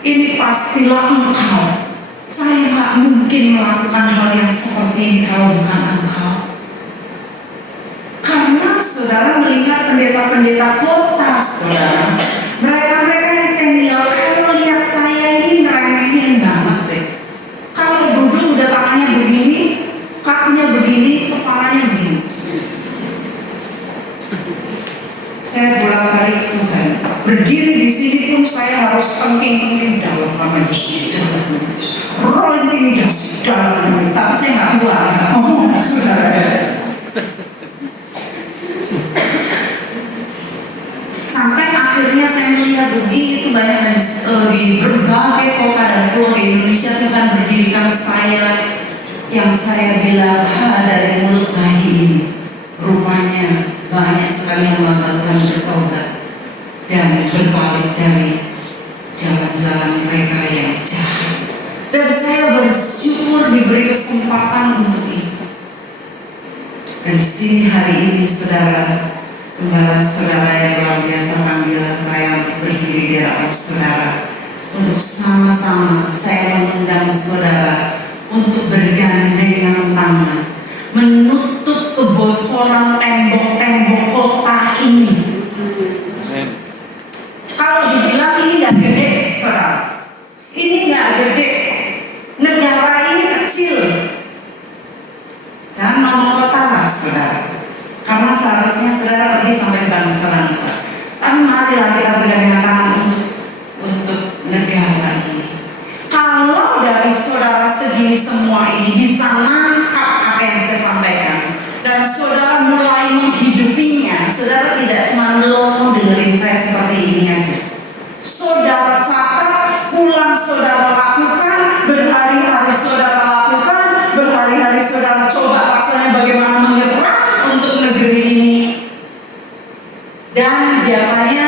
ini pastilah Engkau. Saya gak mungkin melakukan hal yang seperti ini kalau bukan Engkau. Karena saudara melihat pendeta-pendeta kota, saudara, mereka Saya bolak-balik, Tuhan, berdiri di sini pun saya harus tengking-tengking dalam nama Yesus, dalam nama Yesus. Roh intimidasi dalam nama Yesus. Tapi saya nggak keluar, nggak ngomong, saudara. Sampai akhirnya saya melihat begitu banyak di berbagai kota dan pulau di Indonesia, Tuhan berdirikan saya yang saya bilang dari mulut bayi ini. Rupanya banyak sekali yang Tuhan bertobat dan berbalik dari jalan-jalan mereka yang jahat. Dan saya bersyukur diberi kesempatan untuk itu. Dan di sini hari ini saudara, kembali saudara yang luar biasa panggilan saya untuk berdiri di hadapan saudara, untuk sama-sama saya mengundang saudara untuk bergandengan tangan menutup kebocoran tembok-tembok kota ini. Kalau dibilang ini nggak gede, saudara, ini nggak gede, negara ini kecil. Jangan ngomong kota lah, saudara, karena seharusnya saudara pergi sampai bangsa-bangsa. Tapi marilah kita bergandengan tangan untuk negara ini. Kalau dari saudara segini semua ini bisa nangkap apa yang saya sampaikan dan saudara mulai menghidupinya, saudara tidak cuma melongo dengerin saya seperti ini aja. Saudara catat, pulang saudara lakukan, berhari-hari saudara lakukan, berhari-hari saudara coba rasanya bagaimana menyerah untuk negeri ini. Dan biasanya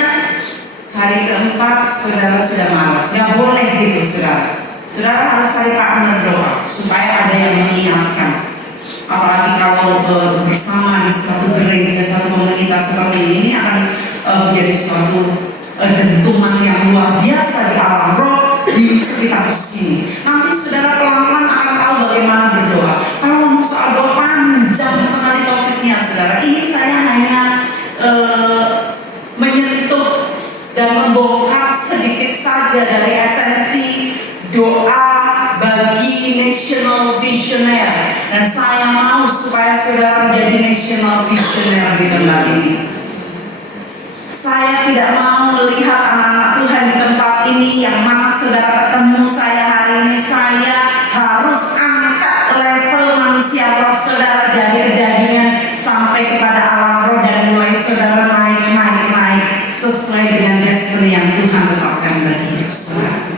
hari keempat saudara sudah malas, nggak boleh gitu saudara. Saudara harus cari partner doa supaya ada yang mengingatkan. Apalagi kalau bersama di satu gereja, satu komunitas seperti ini akan menjadi suatu dentuman yang luar biasa di alam roh di sekitar sini. Nanti saudara pelan-pelan akan tahu bagaimana berdoa. Kalau mau soal doa panjang sekali topiknya saudara. Ini saya hanya menyentuh dan membongkar sedikit saja dari esensi doa bagi national visioner, dan saya mau supaya saudara menjadi national visioner di tempat ini. Saya tidak mau melihat anak-anak Tuhan di tempat ini yang mana saudara ketemu saya hari ini. Saya harus angkat level manusia roh saudara dari kedagingan sampai kepada alam roh, dan mulai saudara naik sesuai dengan destiny yang Tuhan tetapkan bagi hidup saudara.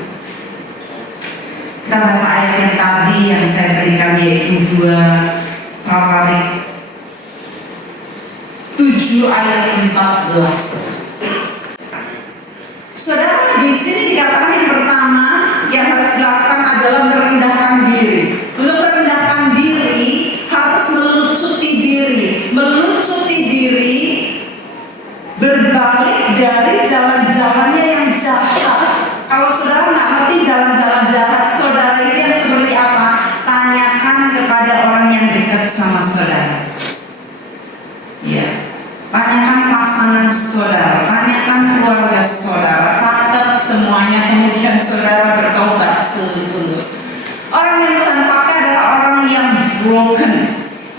Kita baca ayat yang tadi yang saya berikan, yaitu 2 Tawarik 7 ayat 14. Saudara, di sini dikatakan yang pertama yang harus dilakukan adalah merendahkan diri. Untuk merendahkan diri harus melucuti diri, berbalik dari jalan-jalannya yang jahat. Kalau saudara nggak ngerti jalan-jalan jahat saudara itu yang seperti apa, tanyakan kepada orang yang dekat sama saudara. Ya, tanyakan pasangan saudara, tanyakan keluarga saudara, catat semuanya, kemudian saudara bertobat sungguh-sungguh. Orang yang Tuhan pakai adalah orang yang broken,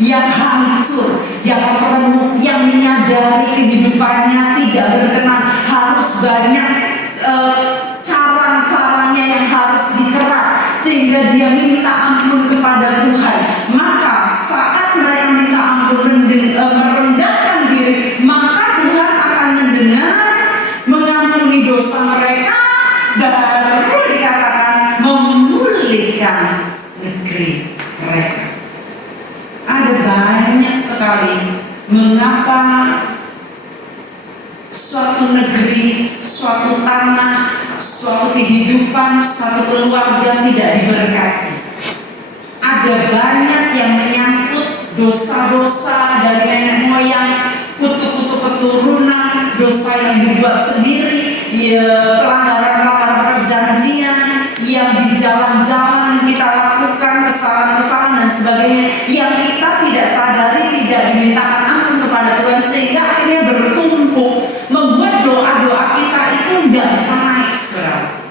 yang hancur, yang remuk, yang menyadari kehidupannya tidak berkenan, harus banyak cara-caranya yang harus dikerak sehingga dia minta ampun kepada Tuhan. Maka saat mereka minta ampun, merendahkan diri, maka Tuhan akan mendengar, mengampuni dosa mereka, baru dikatakan memulihkan negeri mereka. Ada banyak sekali mengapa suatu negeri, suatu tanah, suatu kehidupan, suatu keluarga tidak diberkati. Ada banyak yang menyangkut dosa-dosa dari nenek moyang, kutuk-kutuk keturunan, dosa yang dibuat sendiri, pelanggaran-pelanggaran perjanjian yang di jalan-jalan kita lakukan, kesalahan-kesalahan dan sebagainya yang kita tidak sadari, tidak dimintakan ampun kepada Tuhan, sehingga akhirnya bertumpuk membuat doa-doa kita itu nggak bisa naik, saudara.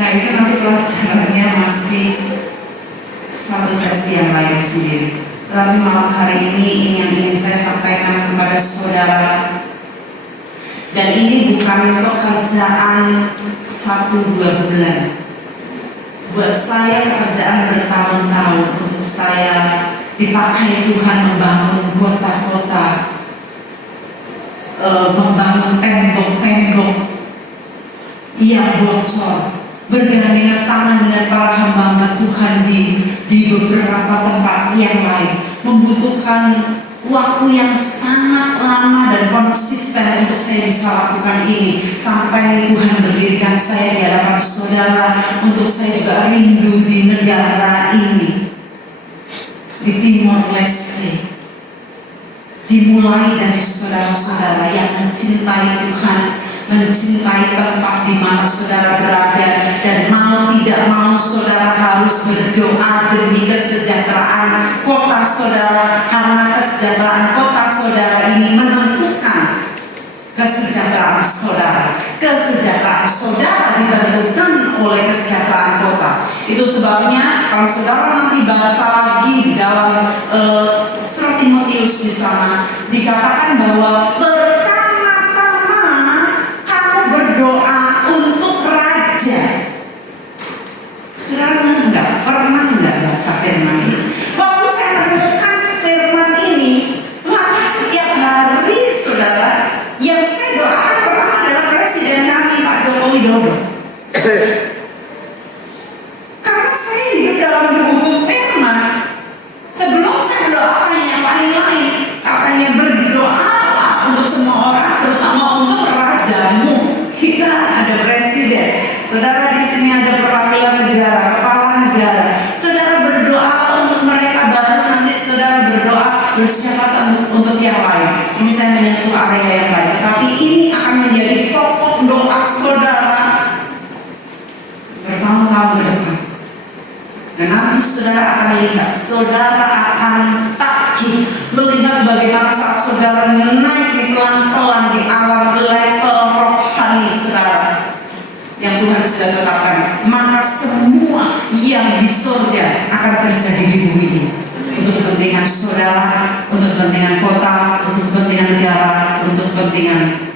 Nah, itu nanti pelajarannya masih satu sesi yang lain sendiri. Tetapi malam hari ini yang ingin saya sampaikan kepada saudara, dan ini bukan pekerjaan 1-2 bulan. Buat saya pekerjaan bertahun-tahun untuk saya dipakai Tuhan membangun kota-kota, membangun tembok-tembok yang bocor, bergandengan tangan dengan para hamba Tuhan di beberapa tempat yang lain, membutuhkan waktu yang sangat lama dan konsisten untuk saya bisa lakukan ini, sampai Tuhan berdirikan saya di hadapan saudara untuk saya juga rindu di negara ini, di Timor Leste. Dimulai dari saudara-saudara yang mencintai Tuhan, mencintai tempat di mana saudara berada, dan mau tidak mau saudara harus berdoa demi kesejahteraan kota saudara, karena kesejahteraan kota saudara ini menentukan kesejahteraan saudara. Kesejahteraan saudara ditentukan oleh kesejahteraan kota. Itu sebabnya kalau saudara nanti baca lagi di dalam surat Timotius di sana dikatakan bahwa pertama-tama kamu berdoa untuk raja. Saudara pernah nggak baca firman ini? Waktu saya menemukan firman ini, maka setiap hari saudara yang saya doakan pertama adalah Presiden kami Pak Joko Widodo. Karena saya hidup dalam hukum firman. Sebelum saya berdoa yang lain-lain, katanya berdoa untuk semua orang, terutama untuk rajamu. Kita ada presiden, saudara di sini ada perwakilan negara, kepala negara. Saudara berdoa untuk mereka, baru nanti saudara berdoa bersyarat untuk yang lain. Ini saya menyentuh area yang lain, tetapi ini akan menjadi pokok doa saudara bertahun-tahun ke depan. Dan nanti saudara akan lihat, saudara akan takjub melihat bagaimana saat saudara naik pelan-pelan di alam level rohani saudara yang Tuhan sudah tetapkan, maka semua yang di surga akan terjadi di bumi ini, untuk kepentingan saudara, untuk kepentingan kota, untuk kepentingan negara, untuk kepentingan